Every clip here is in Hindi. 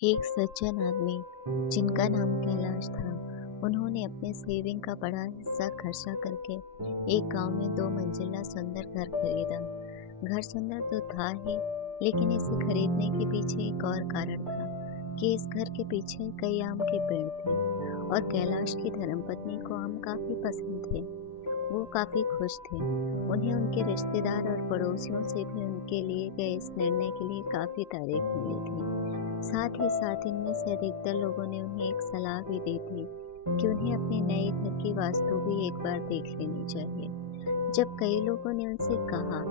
एक सज्जन आदमी जिनका नाम कैलाश था, उन्होंने अपने सेविंग का बड़ा हिस्सा खर्चा करके एक गांव में 2 मंजिला सुंदर घर खरीदा। घर सुंदर तो था ही, लेकिन इसे खरीदने के पीछे एक और कारण था कि इस घर के पीछे कई आम के पेड़ थे और कैलाश की धर्मपत्नी को आम काफी पसंद थे। वो काफी खुश थे। उन्हें उनके रिश्तेदार और पड़ोसियों से भी उनके लिए गए इस निर्णय के लिए काफी तारीफ मिली थी। साथ ही साथ इनमें से अधिकतर लोगों ने उन्हें एक सलाह भी दी थी कि उन्हें अपने नए घर की वास्तु भी एक बार देख लेनी चाहिए। जब कई लोगों ने उनसे कहा,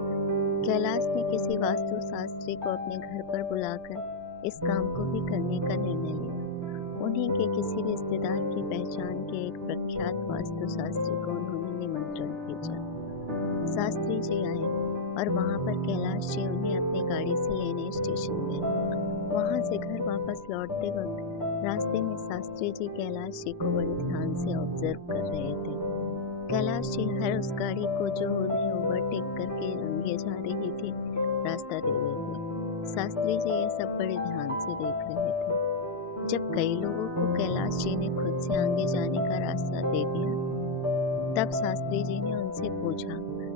कैलाश ने किसी वास्तु शास्त्री को अपने घर पर बुलाकर इस काम को भी करने का निर्णय लिया। उन्हीं के किसी रिश्तेदार की पहचान के एक प्रख्यात वास्तु शास्त्री को उन्होंने निमंत्रण भेजा। शास्त्री जी आए और वहां पर कैलाश जी उन्हें अपनी गाड़ी से लेने स्टेशन गए। वहां से घर वापस लौटते वक्त रास्ते में शास्त्री जी कैलाश जी को बड़े ध्यान से ऑब्जर्व कर रहे थे। कैलाश जी हर उस गाड़ी को जो उन्हें ओवरटेक करके आगे जा रही थी रास्ता दे रहे थे। शास्त्री जी ये सब बड़े ध्यान से देख रहे थे। जब कई लोगों को कैलाश जी ने खुद से आगे जाने का रास्ता दे दिया, तब शास्त्री जी ने उनसे पूछा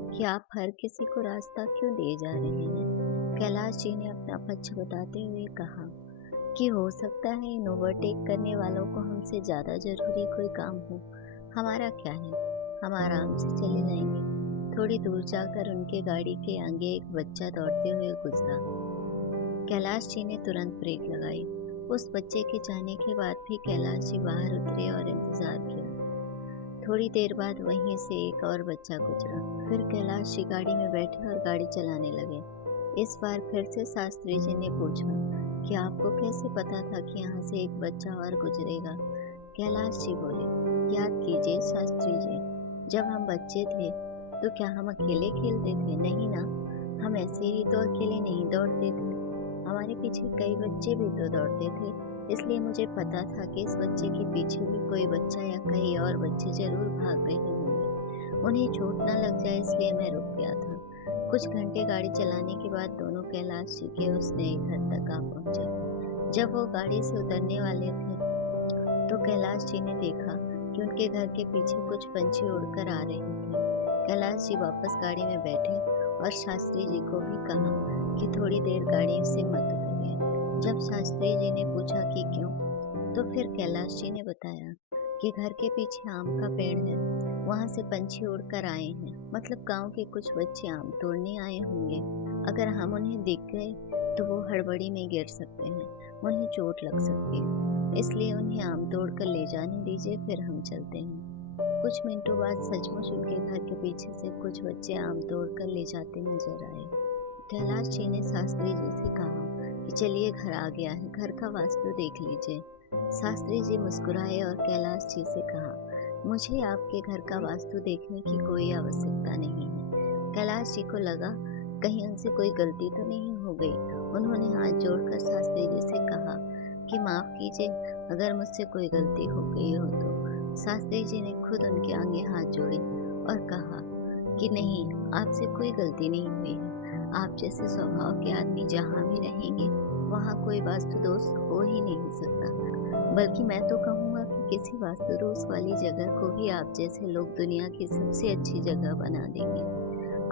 कि आप हर किसी को रास्ता क्यों दे जा रहे हैं। कैलाश जी ने अपना पक्ष बताते हुए कहा कि हो सकता है इन ओवरटेक करने वालों को हमसे ज्यादा जरूरी कोई काम हो। हमारा क्या है, हम आराम से चले जाएंगे। थोड़ी दूर जाकर उनके गाड़ी के आगे एक बच्चा दौड़ते हुए गुजरा। कैलाश जी ने तुरंत ब्रेक लगाई। उस बच्चे के जाने के बाद भी कैलाश जी बाहर उतरे और इंतजार किया। थोड़ी देर बाद वहीं से एक और बच्चा गुजरा। फिर कैलाश जी गाड़ी में बैठे और गाड़ी चलाने लगे। इस बार फिर से शास्त्री जी ने पूछा कि आपको कैसे पता था कि यहाँ से एक बच्चा और गुजरेगा। कैलाश जी बोले, याद कीजिए शास्त्री जी, जब हम बच्चे थे तो क्या हम अकेले खेलते थे? नहीं ना, हम ऐसे ही तो अकेले नहीं दौड़ते थे, हमारे पीछे कई बच्चे भी तो दौड़ते थे। इसलिए मुझे पता था कि इस बच्चे के पीछे भी कोई बच्चा या कई और बच्चे जरूर भाग रहे होंगे। उन्हें चोट न लग जाए इसलिए मैं रुक गया था। कुछ घंटे गाड़ी चलाने के बाद दोनों कैलाश जी के उस नए घर तक आ पहुंचे। जब वो गाड़ी से उतरने वाले थे तो कैलाश जी ने देखा कि उनके घर के पीछे कुछ पंछी उड़कर आ रहे थे। कैलाश जी वापस गाड़ी में बैठे और शास्त्री जी को भी कहा कि थोड़ी देर गाड़ी से मत उतरिए। जब शास्त्री जी ने पूछा कि क्यों, तो फिर कैलाश जी ने बताया कि घर के पीछे आम का पेड़ है, वहां से पंछी उड़कर आए हैं, मतलब गांव के कुछ बच्चे आम तोड़ने आए होंगे। अगर हम उन्हें दिख गए तो वो हड़बड़ी में गिर सकते हैं, उन्हें चोट लग सकती है, इसलिए उन्हें आम तोड़ कर ले जाने दीजिए, फिर हम चलते हैं। कुछ मिनटों बाद सचमुच उनके घर के पीछे से कुछ बच्चे आम तोड़ कर ले जाते नजर आए। कैलाश जी ने शास्त्री जी से कहा कि चलिए घर आ गया है, घर का वास्तु देख लीजिए। शास्त्री जी मुस्कुराए और कैलाश जी से कहा, मुझे आपके घर का वास्तु देखने की कोई आवश्यकता नहीं है। कैलाश जी को लगा कहीं उनसे कोई गलती तो नहीं हो गई। उन्होंने हाथ जोड़कर शास्त्री जी से कहा कि माफ कीजिए अगर मुझसे कोई गलती हो गई हो तो। शास्त्री जी ने खुद उनके आगे हाथ जोड़े और कहा कि नहीं, आपसे कोई गलती नहीं हुई है। आप जैसे स्वभाव के आदमी जहाँ भी रहेंगे वहाँ कोई वास्तु दोष हो ही नहीं सकता। बल्कि मैं तो कहूँगा कि किसी वास्तु दोष वाली जगह को भी आप जैसे लोग दुनिया की सबसे अच्छी जगह बना देंगे।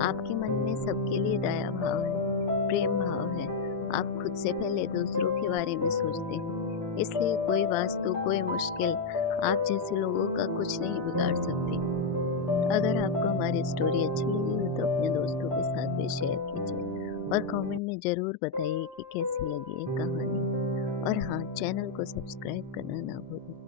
आपके मन में सबके लिए दया भाव है, प्रेम भाव है। आप खुद से पहले दूसरों के बारे में सोचते हैं, इसलिए कोई वास्तु, कोई मुश्किल आप जैसे लोगों का कुछ नहीं बिगाड़ सकती। अगर आपको हमारी स्टोरी अच्छी लगी हो तो अपने दोस्तों के साथ भी शेयर कीजिए और कमेंट में ज़रूर बताइए कि कैसी लगी ये कहानी। और हाँ, चैनल को सब्सक्राइब करना ना भूलें।